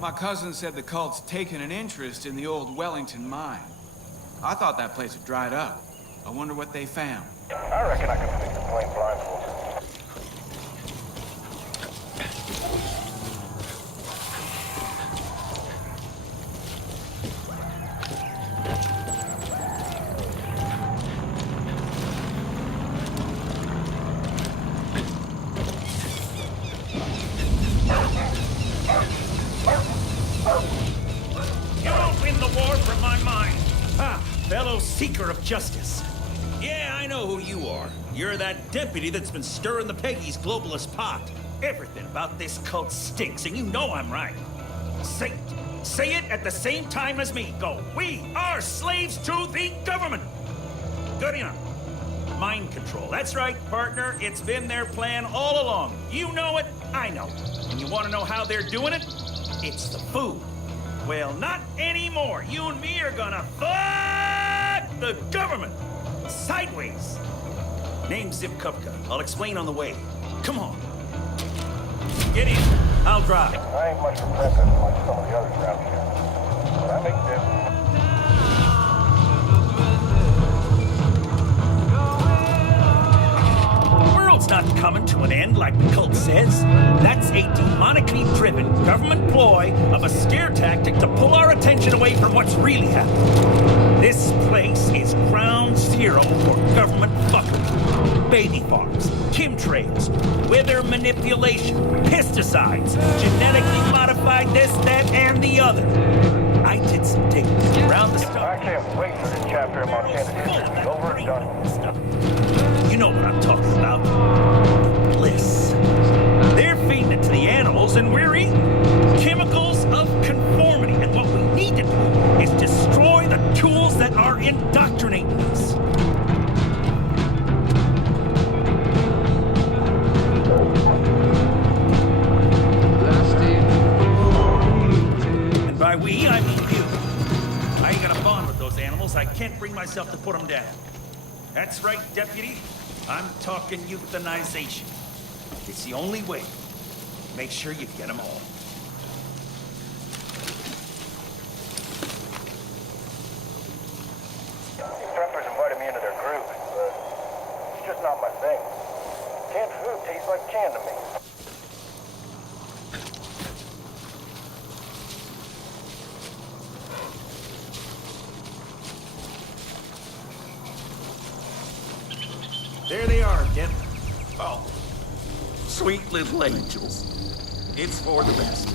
My cousin said the cult's taken an interest in the old Wellington mine. I thought that place had dried up. I wonder what they found. I reckon I can fix the plane blindfold. Seeker of justice. Yeah, I know who you are. You're that deputy that's been stirring the Peggy's globalist pot. Everything about this cult stinks, and you know I'm right. Say it. Say it at the same time as me. Go. We are slaves to the government. Good enough. Mind control. That's right, partner. It's been their plan all along. You know it. I know. And you want to know how they're doing it? It's the food. Well, not anymore. You and me are gonna fuck the government. Sideways. Name's Zip Kupka. I'll explain on the way. Come on. Get in. I'll drive. I ain't much for breakfast like some of the others around here. But I make do. It's not coming to an end like the cult says. That's a demonically driven government ploy of a scare tactic to pull our attention away from what's really happening. This place is ground zero for government fuckery. Baby farms, chemtrails, weather manipulation, pesticides, genetically modified this, that, and the other. I did some digging around the stuff. I can't wait for this chapter of Montana history to be over and done. You know what I'm talking about. Bliss. They're feeding it to the animals and we're eating. Chemicals of conformity. And what we need to do is destroy the tools that are indoctrinating us. And by we, I mean you. I ain't got a bond with those animals. I can't bring myself to put them down. That's right, Deputy. I'm talking euthanization. It's the only way. Make sure you get them all. These preppers invited me into their group, but it's just not my thing. Canned food tastes like can to me. There they are, Dep. Oh, sweet little angels. It's for the best.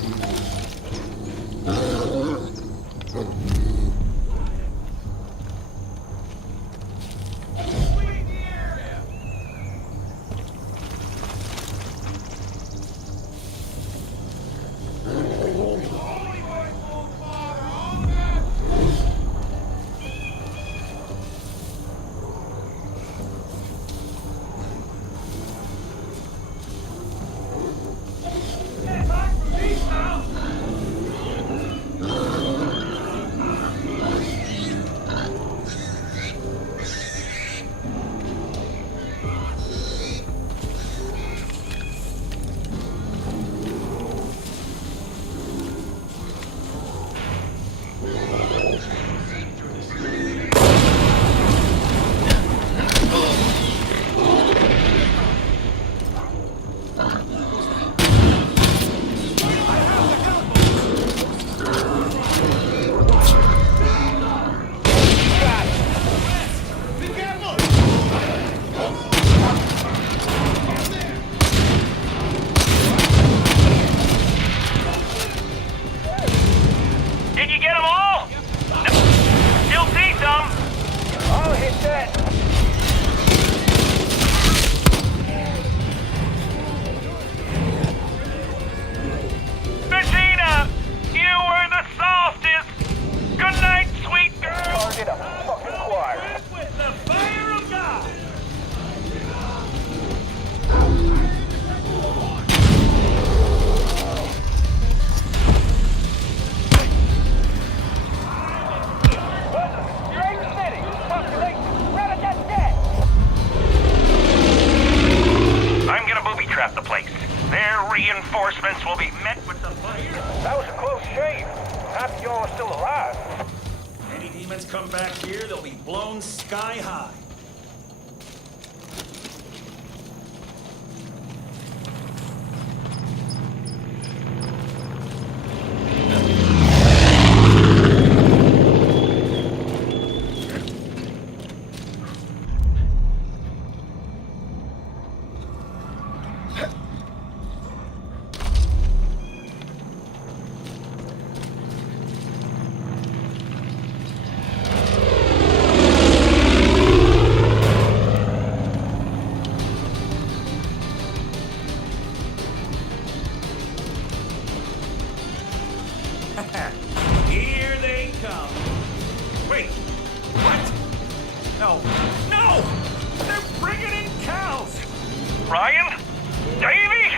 arrangements will be met with the fire. That was a close shave. Happy y'all are still alive. Any demons come back here, they'll be blown sky high. Here they come. Wait, what? No, no! They're bringing in cows! Ryan? Davey?